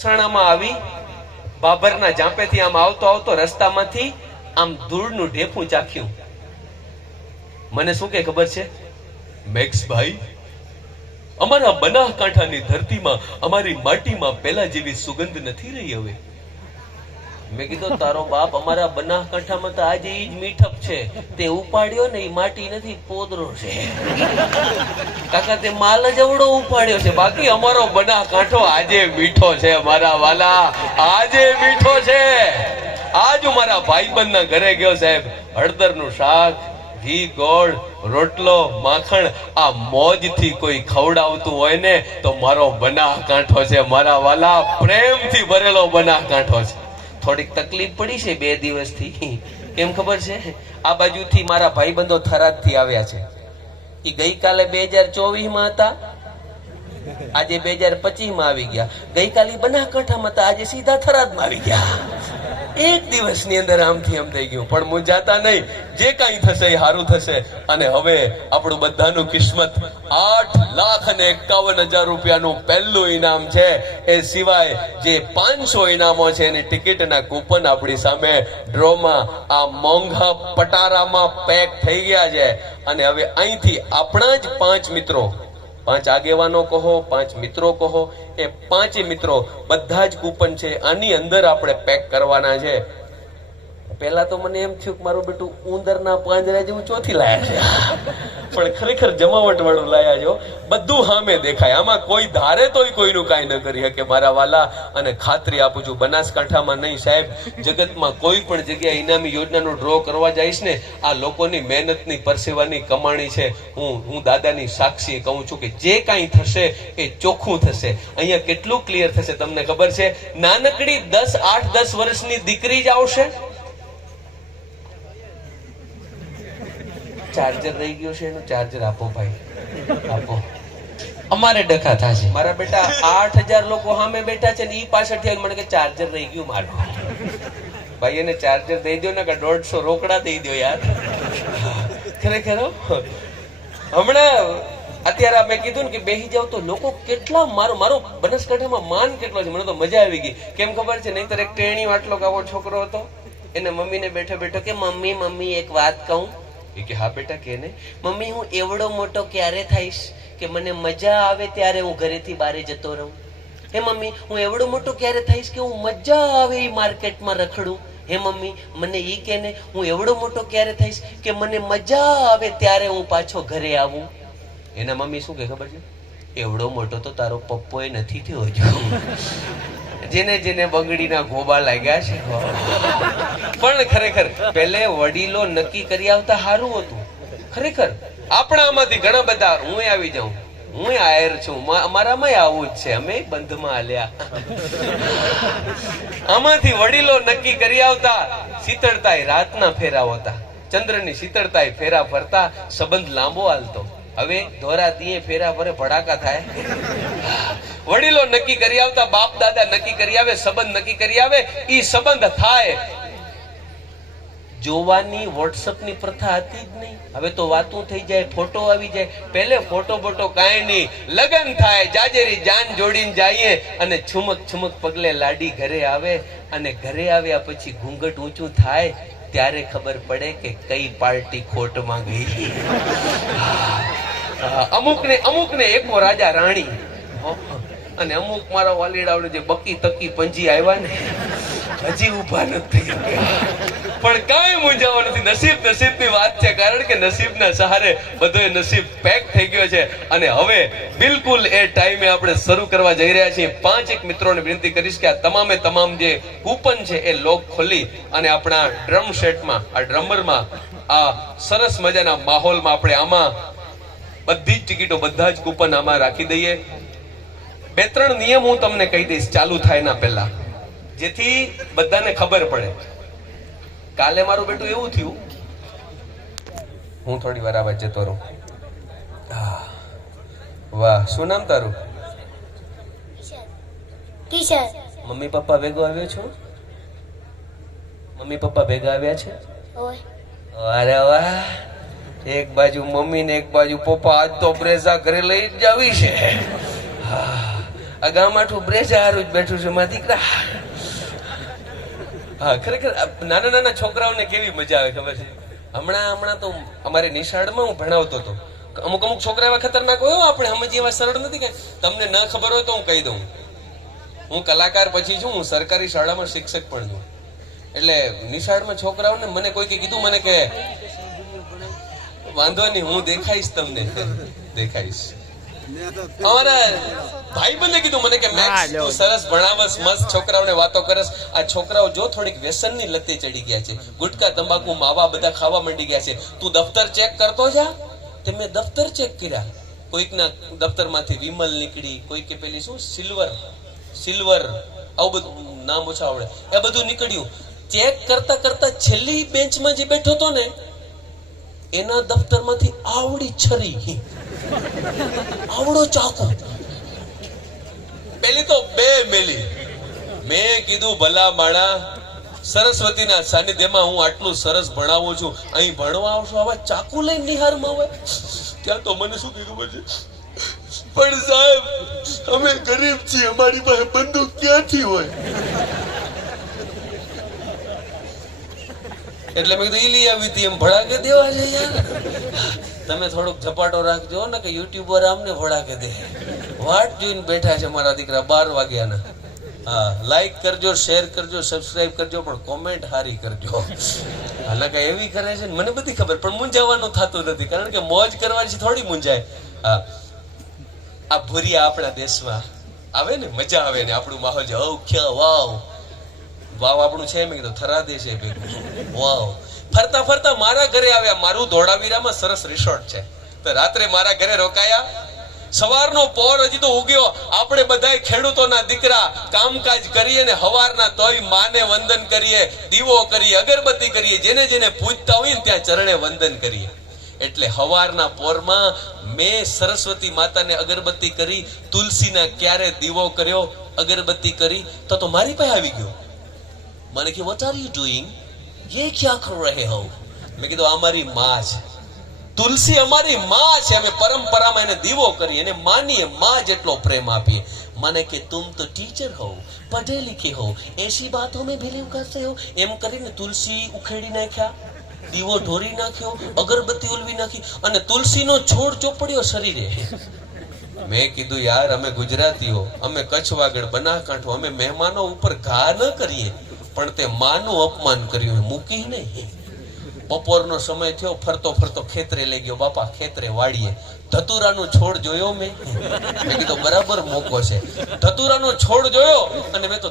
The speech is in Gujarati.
સકસાણામાં આવી બાબરના જાંપેથી આમ આવતો આવતો રસ્તામાંથી આમ ધૂળનું ઢેફું ચાખ્યું. મને શું કે ખબર છે? મેક્સ ભાઈ, અમારા બનાસકાંઠાની ધરતીમાં અમારી માટીમાં પેલા જેવી સુગંધ નથી રહી હવે. મેં કીધું તારો બાપ, અમારા બનાસકાંઠામાં તો આજે ઈ જ મીઠપ છે. તે ઉપાડ્યો ને એ માટી નથી, પોદરો છે. કાકા તે માલ જ અવડો ઉપાડ્યો છે, બાકી અમારો બનાસકાંઠો આજે મીઠો છે મારા વાલા, આજે મીઠો છે. આજ હું મારા ભાઈબંધના ઘરે ગયો સાહેબ, હળદરનું શાક, ઘી, ગોળ, રોટલો, માખણ, આ મોજથી કોઈ ખવડાવતું હોય ને તો મારો બનાસકાંઠો છે મારા વાલા, પ્રેમથી ભરેલો બનાસકાંઠો છે. થોડીક તકલીફ પડી છે 2 દિવસથી. કેમ ખબર છે? આ બાજુથી મારા ભાઈબંધો થરાદથી આવ્યા છે. એ ગઈકાલે 2024 હતા, આજે 2025 આવી ગયા. ગઈકાલે બનાસકાંઠામાં હતા, આજે સીધા થરાદમાં આવી ગયા. 1 દિવસની અંદર આમથી આમ થઈ ગયું. પણ મૂંઝાતા નહીં, જે કાંઈ થશે એ સારું થશે. અને હવે આપણું બધાનું કિસ્મત 8,51,000 રૂપિયાનું પહેલું ઇનામ છે. એ સિવાય જે 500 ઇનામો છે એની ટિકિટના કૂપન આપણી સામે ડ્રોમાં આ મોંઘા પટારામાં પેક થઈ ગયા છે. અને હવે અહીંથી આપણા જ 5 મિત્રો, 5 આગેવાનો કહો, 5 મિત્રો કહો, એ 5 મિત્રો બધા જ કૂપન છે આની અંદર આપણે પેક કરવાના છે. પહેલા તો મને એમ થયું કે મારું બેટું ઉંદરના પાંજરા જેવું ચોથી લાયા છે, પણ ખરેખર જમાવટ વાળું લાયા છો. બધું સામે દેખાય, આમાં કોઈ ધારે તોય કોઈનું કાંઈ ન કરી શકે મારા વાલા. અને ખાતરી આપું છું, બનાસકાંઠામાં નહીં સાહેબ, જગતમાં કોઈ પણ જગ્યાએ ઇનામી યોજનાનો ડ્રો કરવા જઈશ ને, આ લોકોની મહેનતની પરસેવાની કમાણી છે. હું દાદાની સાક્ષી કહું છું કે જે કાંઈ થશે એ ચોખ્ખું થશે. અહીંયા કેટલું ક્લિયર થશે તમને ખબર છે? નાનકડી 8-10 વર્ષની દીકરી જ આવશે. ચાર્જર રહી ગયો છે, એનું ચાર્જર આપો ભાઈ, આપો. અમારે ડખા થશે. મારા બેટા 8,000 લોકો સામે બેઠા છે ને ઈ પાછળથી મને કે ચાર્જર રહી ગયું મારું. ભાઈ એને ચાર્જર દઈ દો ને, કે 150 રોકડા દઈ દો યાર. ખરેખર હમણાં અત્યારે મેં કીધું ને કે બેસી જાવ તો લોકો કેટલા, મારો બનાસકાંઠામાં માન કેટલો છે. મને તો મજા આવી ગઈ. કેમ ખબર છે? નહીંતર એક ટેણી વાટલો આવો છોકરો હતો, એને મમ્મીને બેઠો બેઠો કે મમ્મી એક વાત કહું. એ કે હા બેટા કે ને. મમ્મી હું એવડો મોટો ક્યારે થઈશ કે મને મજા આવે ત્યારે હું ઘરેથી બહાર જતો રહું? હે મમ્મી હું એવડો મોટો ક્યારે થઈશ કે હું મજા આવે એ માર્કેટમાં રખડું? હે મમ્મી મને ઈ કે ને હું એવડો મોટો ક્યારે થઈશ કે મને મજા આવે ત્યારે હું પાછો ઘરે આવું? એના મમ્મી શું કે ખબર છે? એવડો મોટો તો તારો પપ્પો એ નથી થયો હજુ. જેને જેને બંગડીના ગોબા લાગ્યા છે. પણ ખરેખર પહેલે વડીલો નક્કી કરી આવતા સારું હતું. ખરેખર આપણામાંથી ઘણા બધા, હું આવી જાઉં, હું આયર છું, અમારામાં આવું જ છે, અમે બંધમાં હાલ્યા. આમાંથી વડીલો નક્કી કરી આવતા. શીતળતાય રાતના ફેરા હોતા, ચંદ્રની શીતળતાય ફેરા ફરતા, સંબંધ લાંબો હાલતો. હવે ધોરા દીએ ફેરા ફરે ભડાકા થાય. વડીલો નક્કી કરી આવતા, બાપ દાદા નક્કી કરી આવે, સંબંધ નક્કી કરી આવે, ઈ સંબંધ થાય. જોવાની વોટ્સઅપની પ્રથા હતી જ નહીં. હવે તો વાતું થઈ જાય, ફોટો આવી જાય. પહેલે ફોટો બોટો કાંઈ નહીં, લગન થાય, જાજેરી જાન જોડીને જઈએ અને છુમક છુમક પગલે લાડી ઘરે આવે. અને ઘરે આવ્યા પછી ઘૂંઘટ ઊંચું થાય ત્યારે ખબર પડે કે કઈ પાર્ટી ખોટમાં ગઈ. અમુક ને એકો રાજા રાણી, અને અમુક મારા વાલીડાઓને જે બકી તકી પંજી આવ્યા ને હજી ઉભા નથી. પણ કાંઈ મૂંઝાવા નથી, નસીબની વાત છે. કારણ કે નસીબના સહારે બધો નસીબ પેક થઈ ગયો છે. અને હવે બિલકુલ એ ટાઈમે આપણે શરૂ કરવા જઈ રહ્યા છીએ. 5 મિત્રોને વિનંતી કરીશ કે આ તમામ જે કૂપન છે એ લોક ખોલી અને આપણા ડ્રમ સેટમાં, આ ડ્રમરમાં, આ સરસ મજાના માહોલમાં આપણે આમાં બધી જ ટિકિટો, બધા જ કૂપન આમાં રાખી દઈએ. 2-3 નિયમ હું તમને કહી દઈશ ચાલુ થાય ના પહેલા, જેથી બધાને ખબર પડે. કાલે મારું બેટું એવું થયું, હું થોડી વાર આવા જતો રહું. વાહ, શું નામ તારું? કિશન. મમ્મી પપ્પા ભેગો આવ્યો છો? મમ્મી પપ્પા ભેગા આવ્યા છે? અરે વાહ, એક બાજુ મમ્મી ને એક બાજુ પપ્પા. આજ તો બ્રેઝા ઘરે લઈ જ જાવી છે. આ ગામ આઠું બ્રેજ હારું જ બેઠું છે મારા દીકરા. હા ખરેખર નાના નાના છોકરાઓને કેવી મજા આવે ખબર છે. હમણાં તો અમારી નિશાળમાં હું ભણાવતો હતો. અમુક છોકરા એવા ખતરનાક હોય, આપણે સમજી એવા સરળ નથી. કે તમને ન ખબર હોય તો હું કહી દઉં, હું કલાકાર પછી છું, હું સરકારી શાળામાં શિક્ષક પણ છું. એટલે નિશાળમાં છોકરાઓને મને કોઈ કીધું મને કે વાંધો નહીં હું દેખાઈશ તમને, દેખાઈશ. અમારા ભાઈબંધે કીધું મને કે મેક્સ તું સરસ ભણાવસ, મસ્ત છોકરાઓને વાતો કરસ. આ છોકરાઓ જો થોડીક વ્યસનની લતે ચડી ગયા છે, ગુટકા તંબાકુ માવા બધા ખાવા માંડી ગયા છે. તું દફતર ચેક કરતો જા. તે મેં દફતર ચેક કર્યા. કોઈકના દફતરમાંથી વિમલ નીકળી, કોઈ કે પેલી શું સિલ્વર આવું બધું નામ ઓછા આવડે એ બધું નીકળ્યું. ચેક કરતા કરતા છેલ્લી બેન્ચમાં જે બેઠો હતો ને એના દફતરમાંથી આવડી છરી, આવડો ચાકુ, પેલી તો બે મેલી. મેં કીધું ભલા માણા, સરસ્વતીના સાનિધ્યમાં હું આટલું સરસ ભણાવું છું, અહીં ભણવા આવશો આવા ચાકુ લઈને નિહારમાં હોય. ત્યાં તો મને શું કીધું છે, પણ સાહેબ અમે ગરીબ છીએ, અમારી પાસે બંદૂક ક્યાંથી હોય. એટલે મેં કીધું ઈ લઈ આવી હતી, એમ ભડાકે દેવા છે યાર. તમે થોડોક ઝપાટો રાખજો ને કે યુટ્યુબર આમને ભડાકે દે. વાટ જોઈને બેઠા છે મારા દીકરા 12 વાગ્યાના. હા, લાઈક કરજો, શેર કરજો, સબસ્ક્રાઇબ કરજો, પણ કોમેન્ટ હારી કરજો. હાલાકે એવી કરે છે ને મને બધી ખબર, પણ મૂંઝાવાનું થતું નથી, કારણ કે મોજ કરવાની થોડી મૂંઝાય. હા, આ ભૂરિયા આપણા દેશમાં આવે ને મજા આવે ને, આપણું માહોલ છે વાવ વાવ આપણું છે. મેં કીધું થરાદે છે ભેગું. વાવ ફરતા ફરતા મારા ઘરે આવ્યા. મારું ધોળાવીરામાં સરસ રિસોર્ટ છે, તો રાત્રે મારા ઘરે રોકાયા. સવારનો પોર હજી તો ઉગ્યો. આપણે બધા ખેડૂતોના દીકરા કામકાજ કરીએ ને હવારના તોય માને વંદન કરીએ, દીવો કરીએ, અગરબત્તી કરીએ, જેને જેને પૂજતા હોય ને ત્યાં ચરણે વંદન કરીએ. એટલે હવારના પોરમાં મેં સરસ્વતી માતાને અગરબત્તી કરી, તુલસીના ક્યારે દીવો કર્યો, અગરબત્તી કરી, તો મારી પાસે આવી ગયો. મને કે વોટ આર યુ ડુઈંગ, ये क्या कर रहे हो? મેં કીધું અમારી માં છે, તુલસી અમારી માં છે, અમે પરંપરામાં એને દીવો કરીએ, એને માનીએ, માં જેટલો પ્રેમ આપીએ. મને કે તુમ તો ટીચર હો, પઢે લિખે હો, એસી બાતો મેં બિલીવ કરતે હો. એમ કરીને તુલસી ઉખેડી નાખ્યા, દીવો ઢોરી નાખ્યો, અગરબત્તી ઉલવી નાખી, અને તુલસીનો છોડ ચોપડ્યો શરીરે. મેં કીધું યાર અમે ગુજરાતીઓ, અમે કચ્છ વાગડ બનાસકાંઠો, અમે મહેમાનો ઉપર ઘા ન કરીએ, પણ તે માનું અપમાન કર્યું, મૂકી નહીં. બપોરનો સમય થયો, ફરતો ફરતો ખેતરે લઈ ગયો. બાપા ખેતરે વાડીએ ધતુરાનો છોડ જોયો મેં કીધું બરાબર મોકો છે. ધતુરાનો છોડ જોયો અને મેં તો